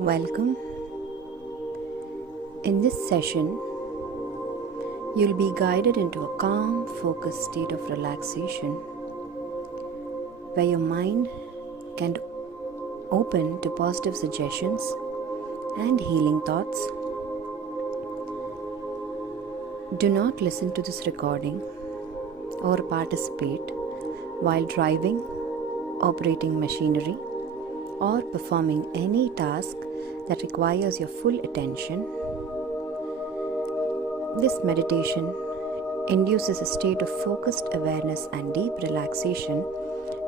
Welcome. In this session, you'll be guided into a calm, focused state of relaxation where your mind can open to positive suggestions and healing thoughts. Do not listen to this recording or participate while driving, operating machinery, or performing any task that requires your full attention. This meditation induces a state of focused awareness and deep relaxation,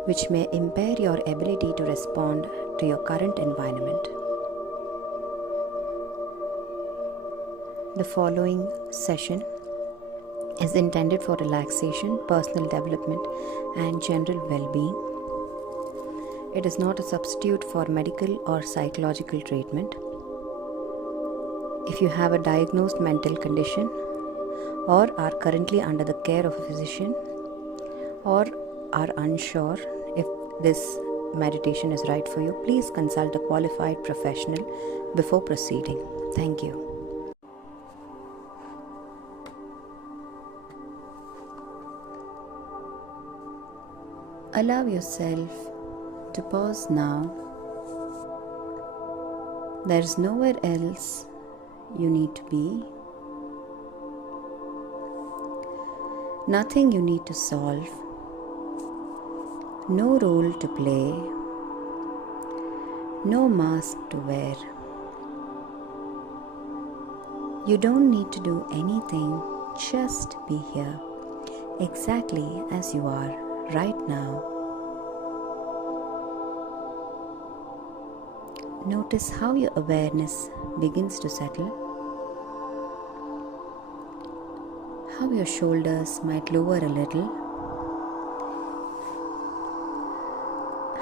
which may impair your ability to respond to your current environment. The following session is intended for relaxation, personal development, and general well-being. It is not a substitute for medical or psychological treatment. If you have a diagnosed mental condition or are currently under the care of a physician or are unsure if this meditation is right for you, please consult a qualified professional before proceeding. Thank you. Allow yourself to pause now. There is nowhere else you need to be. Nothing you need to solve. No role to play. No mask to wear. You don't need to do anything, just be here, exactly as you are right now. Notice how your awareness begins to settle, how your shoulders might lower a little,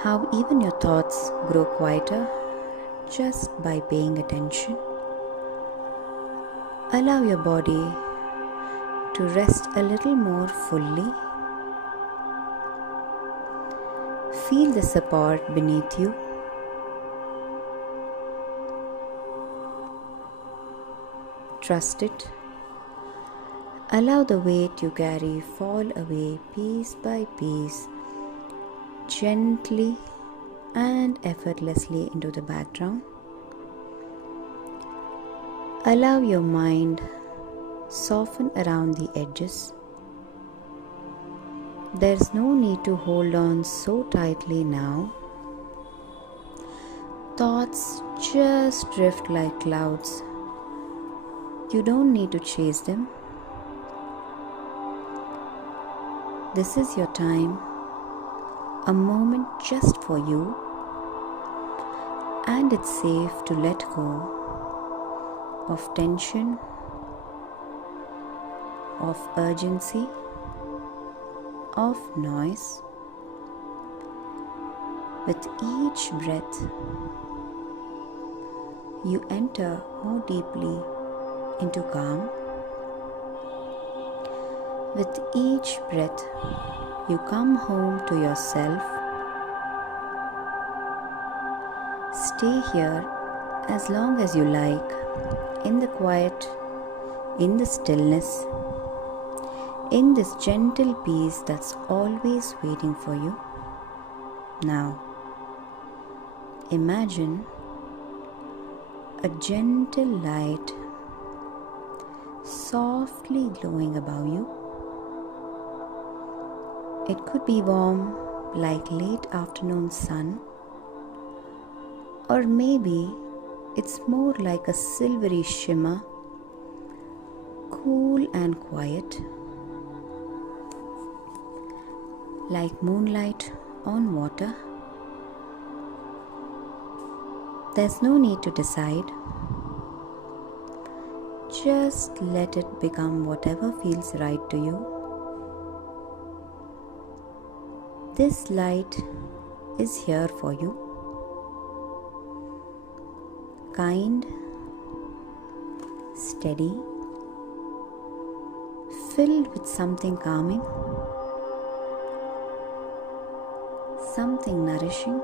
how even your thoughts grow quieter just by paying attention. Allow your body to rest a little more fully. Feel the support beneath you. Trust it. Allow the weight you carry fall away piece by piece, gently and effortlessly into the background. Allow your mind soften around the edges. There's no need to hold on so tightly now. Thoughts just drift like clouds. You don't need to chase them. This is your time, a moment just for you, and it's safe to let go of tension, of urgency, of noise. With each breath, you enter more deeply into calm. With each breath, you come home to yourself. Stay here as long as you like, in the quiet, in the stillness, in this gentle peace that's always waiting for you. Now, imagine a gentle light softly glowing above you. It could be warm like late afternoon sun, or maybe it's more like a silvery shimmer, cool and quiet, like moonlight on water. There's no need to decide. Just let it become whatever feels right to you. This light is here for you. Kind, steady, filled with something calming, something nourishing.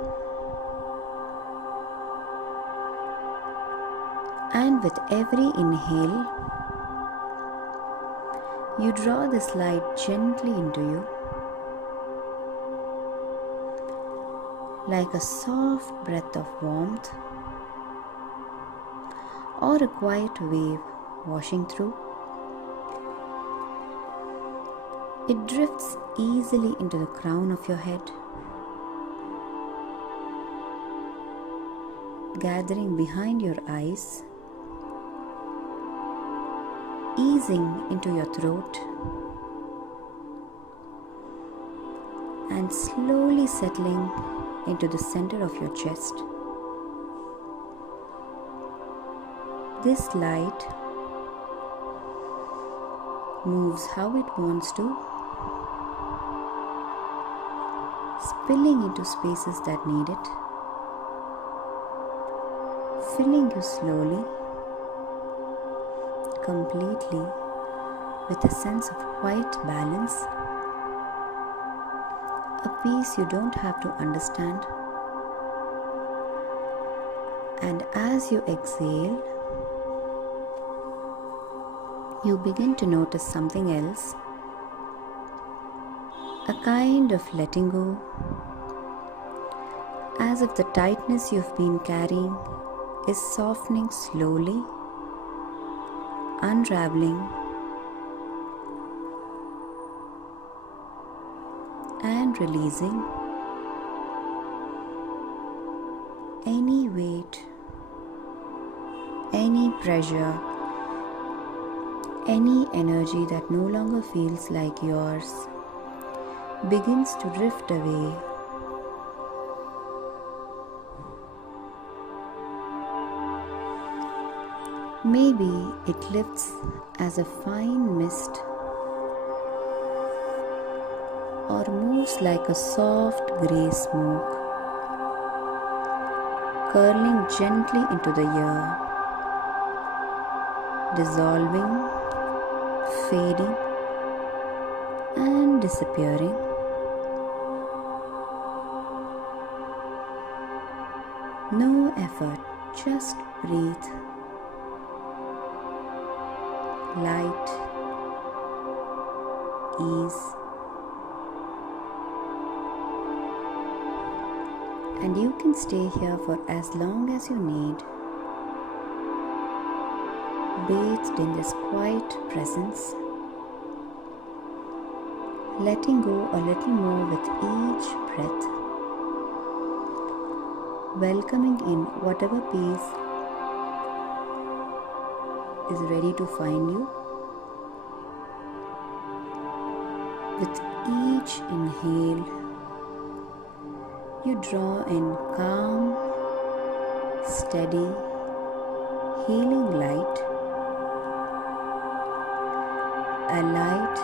And with every inhale, you draw this light gently into you, like a soft breath of warmth or a quiet wave washing through. It drifts easily into the crown of your head, gathering behind your eyes, easing into your throat, and slowly settling into the center of your chest. This light moves how it wants to, spilling into spaces that need it, filling you slowly, completely, with a sense of quiet balance, a peace you don't have to understand. And as you exhale, you begin to notice something else, a kind of letting go, as if the tightness you've been carrying is softening slowly, unraveling, and releasing any weight, any pressure, any energy that no longer feels like yours begins to drift away. Maybe it lifts as a fine mist or moves like a soft grey smoke, curling gently into the air, dissolving, fading, and disappearing. No effort, just breathe. Light, ease, and you can stay here for as long as you need, bathed in this quiet presence, letting go a little more with each breath, welcoming in whatever peace is ready to find you. With each inhale, you draw in calm, steady, healing light, a light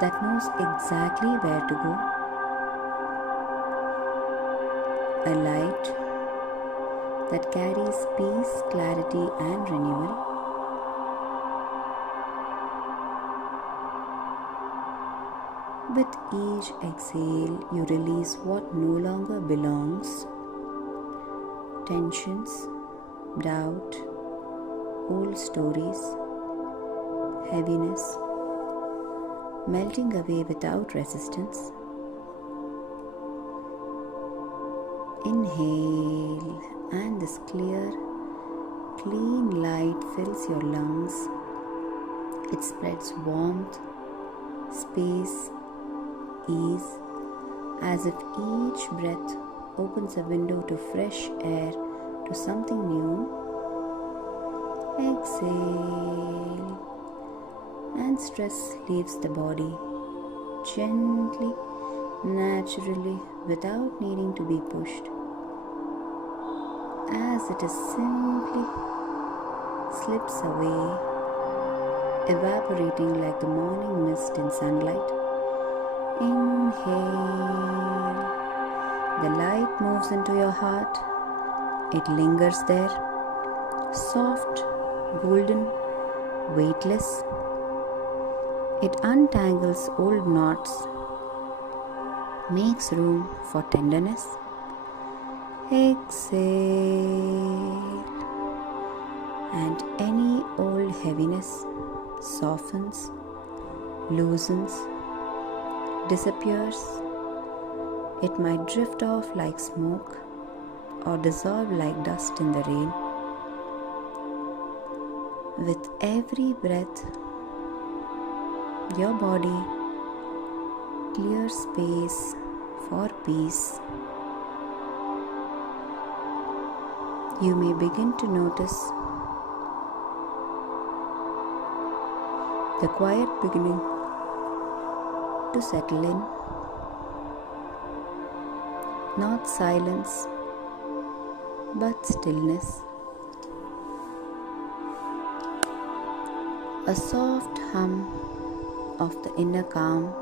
that knows exactly where to go, a light that carries peace, clarity, and renewal. With each exhale, you release what no longer belongs, tensions, doubt, old stories, heaviness, melting away without resistance. Inhale, and this clear, clean light fills your lungs. It spreads warmth, space, ease, as if each breath opens a window to fresh air, to something new. Exhale, and stress leaves the body gently, naturally, without needing to be pushed, as it simply slips away, evaporating like the morning mist in sunlight. Inhale, the light moves into your heart. It lingers there, soft, golden, weightless. It untangles old knots, makes room for tenderness. Exhale, and any old heaviness softens, loosens, disappears. It might drift off like smoke or dissolve like dust in the rain. With every breath, your body clears space for peace. You may begin to notice the quiet beginning to settle in. Not silence, but stillness. A soft hum of the inner calm.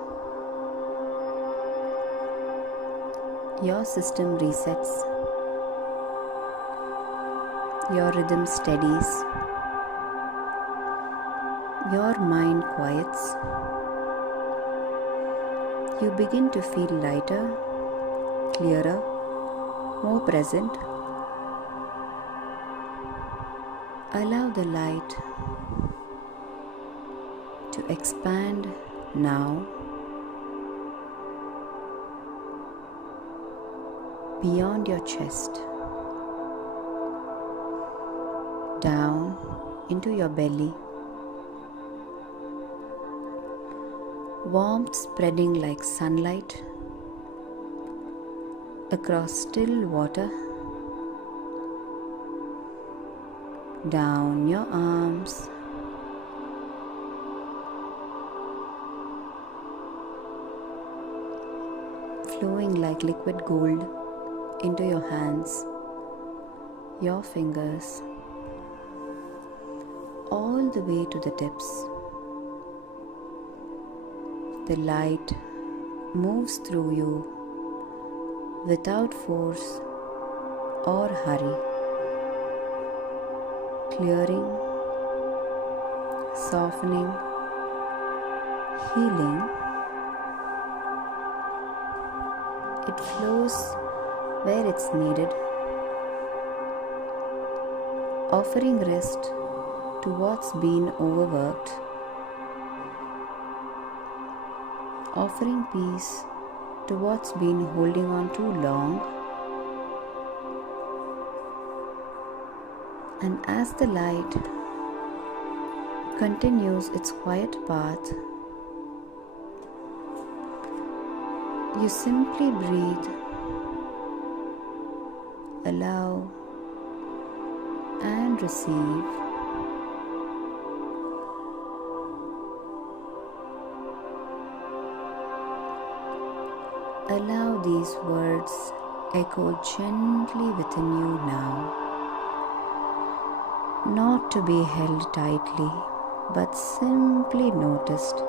Your system resets. Your rhythm steadies. Your mind quiets. You begin to feel lighter, clearer, more present. Allow the light to expand now beyond your chest, down into your belly, warmth spreading like sunlight across still water, down your arms, flowing like liquid gold into your hands, your fingers, all the way to the tips. The light moves through you without force or hurry, clearing, softening, healing. It flows where it's needed, offering rest to what's been overworked, offering peace to what's been holding on too long. And as the light continues its quiet path, you simply breathe, allow and receive. Allow these words echo gently within you now, not to be held tightly, but simply noticed,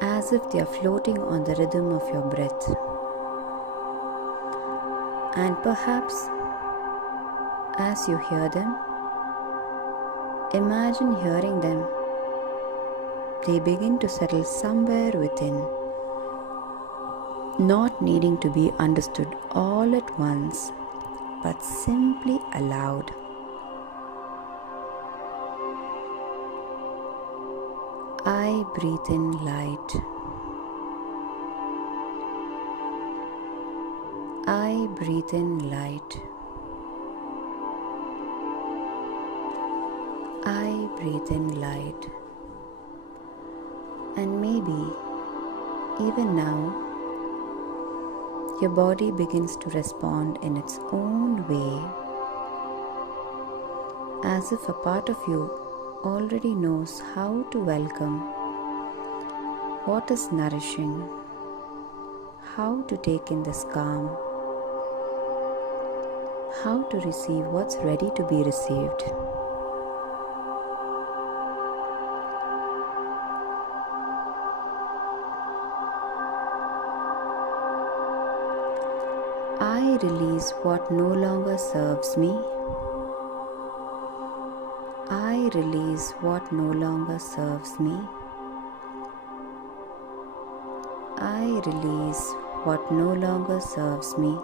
as if they are floating on the rhythm of your breath. And perhaps, as you hear them, imagine hearing them. They begin to settle somewhere within, not needing to be understood all at once, but simply allowed. I breathe in light. I breathe in light. I breathe in light. And maybe, even now, your body begins to respond in its own way, as if a part of you already knows how to welcome what is nourishing, how to take in this calm, how to receive what's ready to be received. I release what no longer serves me. I release what no longer serves me. I release what no longer serves me.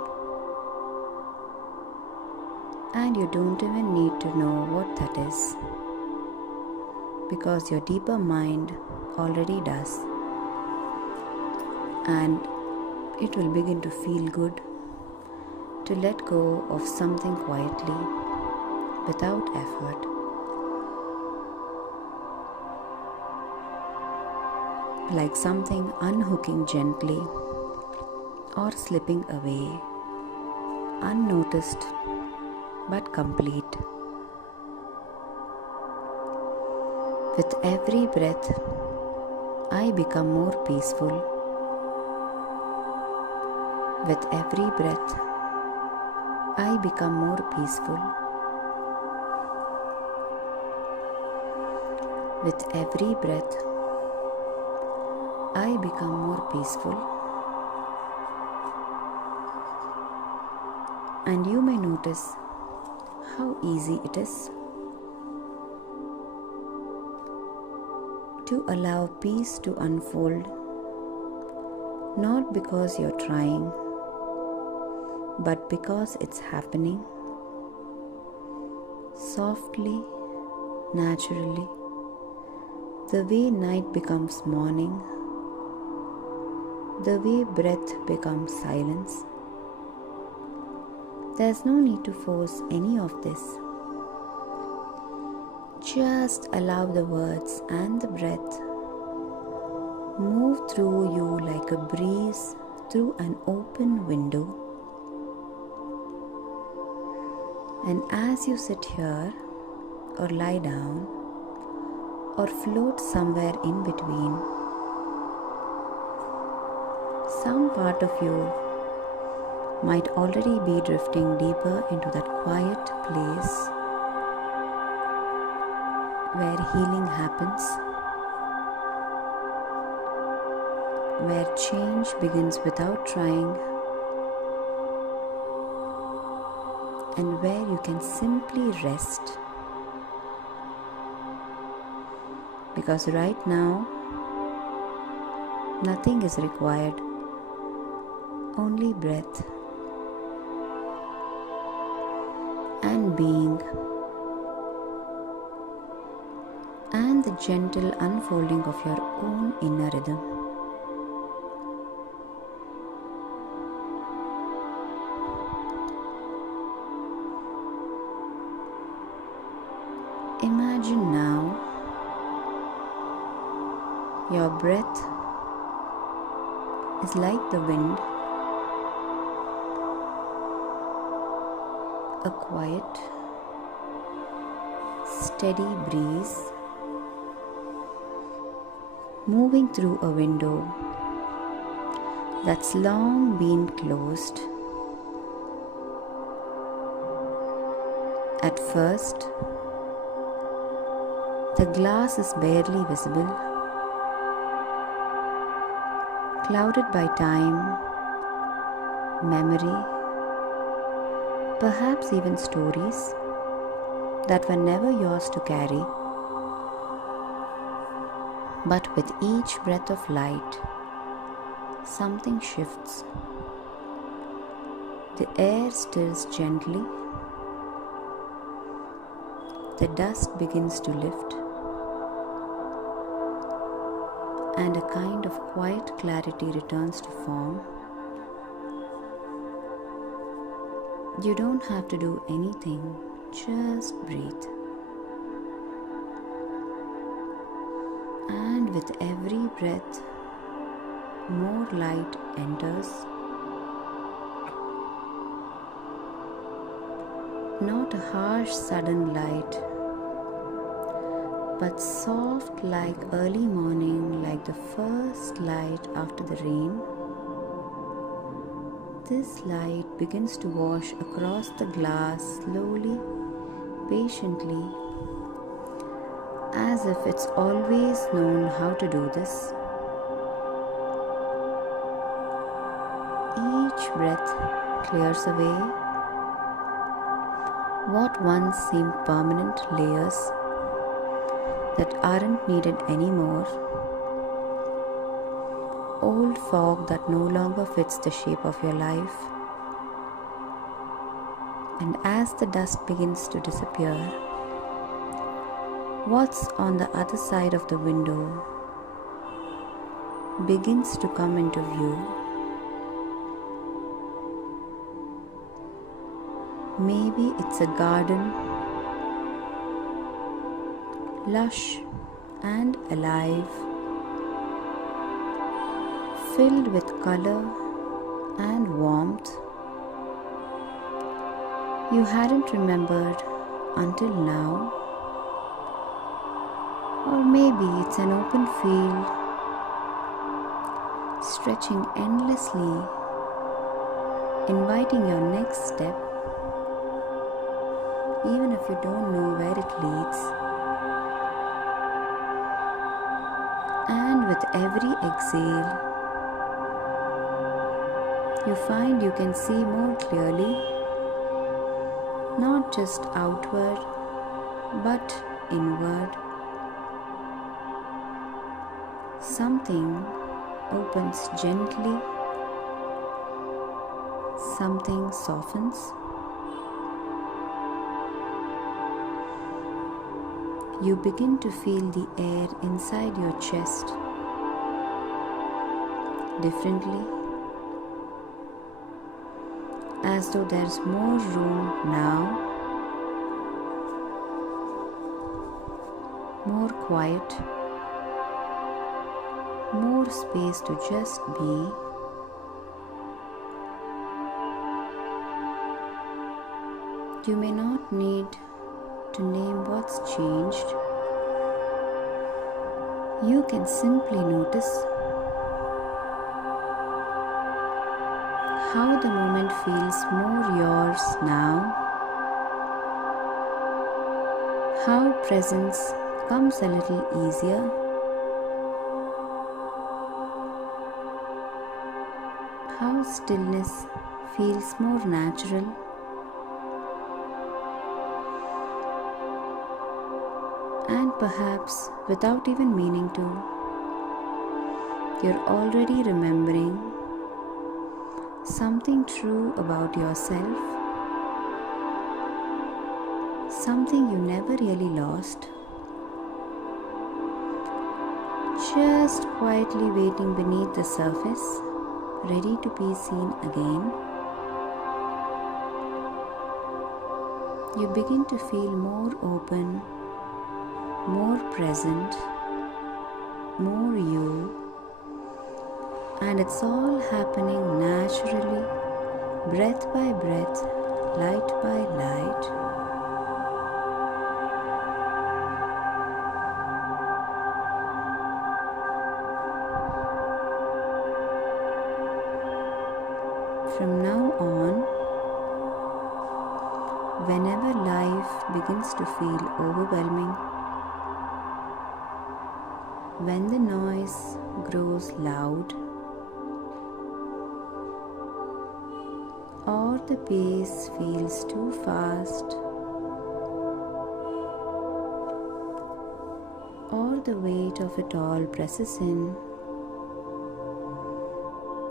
And you don't even need to know what that is, because your deeper mind already does. And it will begin to feel good to let go of something quietly without effort. Like something unhooking gently or slipping away, unnoticed but complete. With every breath, I become more peaceful. With every breath, I become more peaceful. With every breath, I become more peaceful. And you may notice how easy it is to allow peace to unfold, not because you're trying, but because it's happening softly, naturally, the way night becomes morning, the way breath becomes silence. There's no need to force any of this. Just allow the words and the breath move through you like a breeze through an open window. And as you sit here or lie down or float somewhere in between, some part of you might already be drifting deeper into that quiet place where healing happens, where change begins without trying, and where you can simply rest. Because right now, nothing is required, only breath and being, and the gentle unfolding of your own inner rhythm. Imagine now your breath is like the wind, a quiet, steady breeze moving through a window that's long been closed. At first, the glass is barely visible, clouded by time, memory, perhaps even stories that were never yours to carry. But with each breath of light, something shifts. The air stills gently, the dust begins to lift, and a kind of quiet clarity returns to form. You don't have to do anything, just breathe. And with every breath, more light enters. Not a harsh, sudden light, but soft like early morning, like the first light after the rain. This light begins to wash across the glass slowly, patiently, as if it's always known how to do this. Each breath clears away what once seemed permanent layers that aren't needed anymore. Old fog that no longer fits the shape of your life. And as the dust begins to disappear, what's on the other side of the window begins to come into view. Maybe it's a garden, lush and alive, filled with color and warmth you hadn't remembered until now. Or maybe it's an open field stretching endlessly, inviting your next step, even if you don't know where it leads. And with every exhale, you find you can see more clearly, not just outward, but inward. Something opens gently, something softens. You begin to feel the air inside your chest differently, as though there's more room now, more quiet, more space to just be. You may not need to name what's changed. You can simply notice how the moment feels more yours now, how presence comes a little easier, how stillness feels more natural, and perhaps without even meaning to, you're already remembering something true about yourself, something you never really lost, just quietly waiting beneath the surface, ready to be seen again. You begin to feel more open, more present, more you, and it's all happening naturally, breath by breath, light by light. From now on, whenever life begins to feel overwhelming, when the noise grows loud, or the pace feels too fast, or the weight of it all presses in,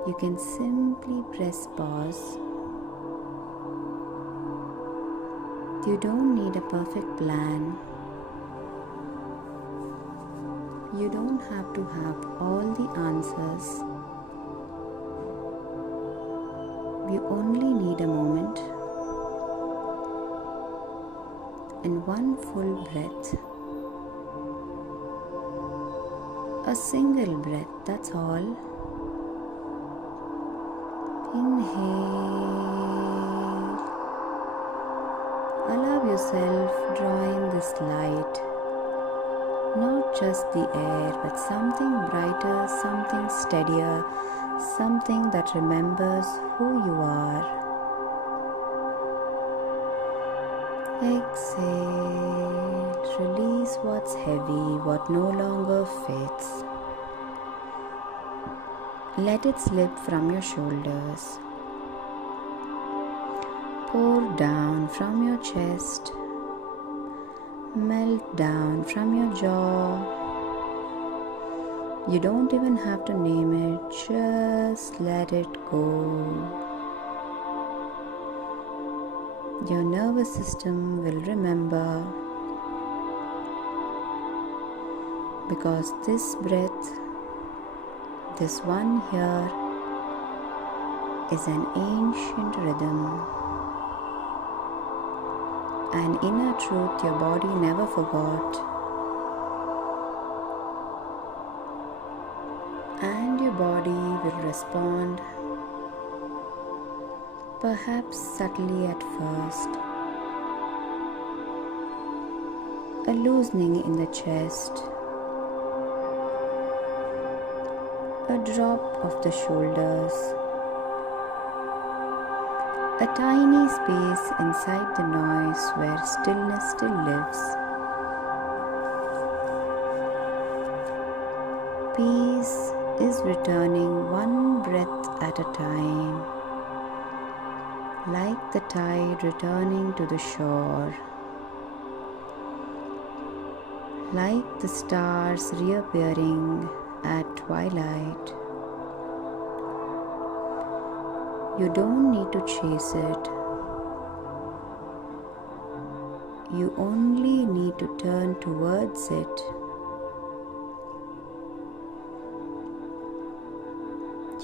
you can simply press pause. You don't need a perfect plan. You don't have to have all the answers. You only need a moment and one full breath. A single breath, that's all. Inhale. Allow yourself drawing this light, not just the air, but something brighter, something steadier, something that remembers who you are. Exhale. Release what's heavy, what no longer fits. Let it slip from your shoulders. Pour down from your chest. Melt down from your jaw. You don't even have to name it, just let it go. Your nervous system will remember, because this breath, this one here, is an ancient rhythm. An inner truth your body never forgot. And your body will respond, perhaps subtly at first. A loosening in the chest, a drop of the shoulders, a tiny space inside the noise where stillness still lives. Peace is returning one breath at a time, like the tide returning to the shore, like the stars reappearing at twilight. You don't need to chase it. You only need to turn towards it.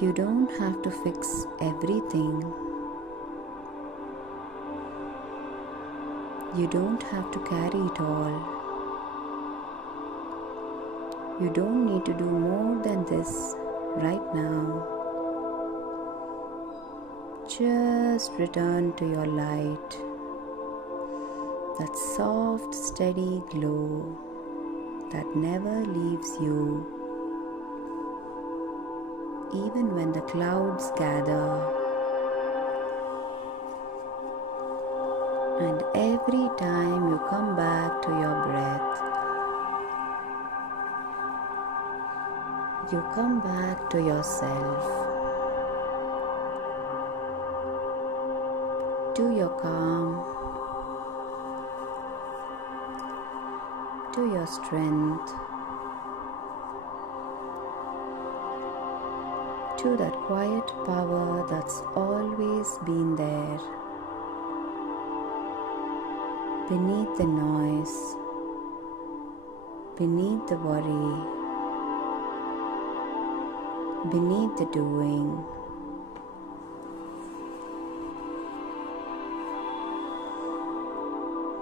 You don't have to fix everything. You don't have to carry it all. You don't need to do more than this right now. Just return to your light, that soft, steady glow that never leaves you, even when the clouds gather. And every time you come back to your breath, you come back to yourself, to your calm, to your strength, to that quiet power that's always been there, beneath the noise, beneath the worry, beneath the doing.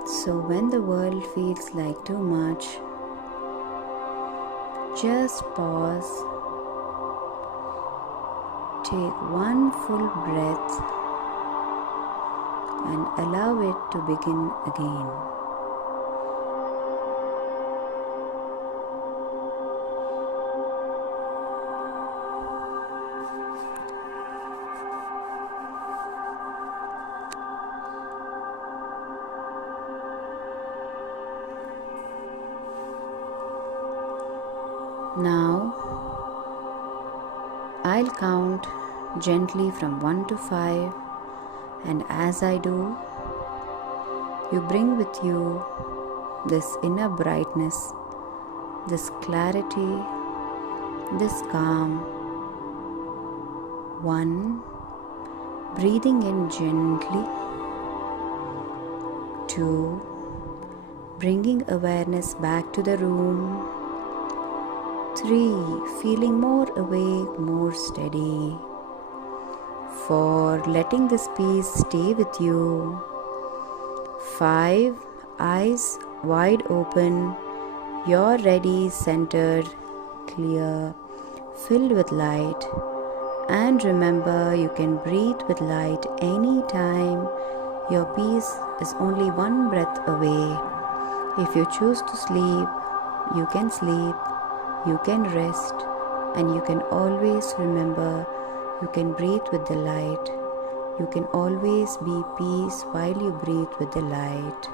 So when the world feels like too much, just pause, take one full breath and allow it to begin again. Now, I'll count gently from 1 to 5, and as I do, you bring with you this inner brightness, this clarity, this calm. 1, breathing in gently. 2, bringing awareness back to the room. 3, feeling more awake, more steady. 4, letting this peace stay with you. 5, eyes wide open, you're ready, centered, clear, filled with light. And remember, you can breathe with light anytime. Your peace is only one breath away. If you choose to sleep, you can sleep. You can rest, and you can always remember you can breathe with the light. You can always be peace while you breathe with the light.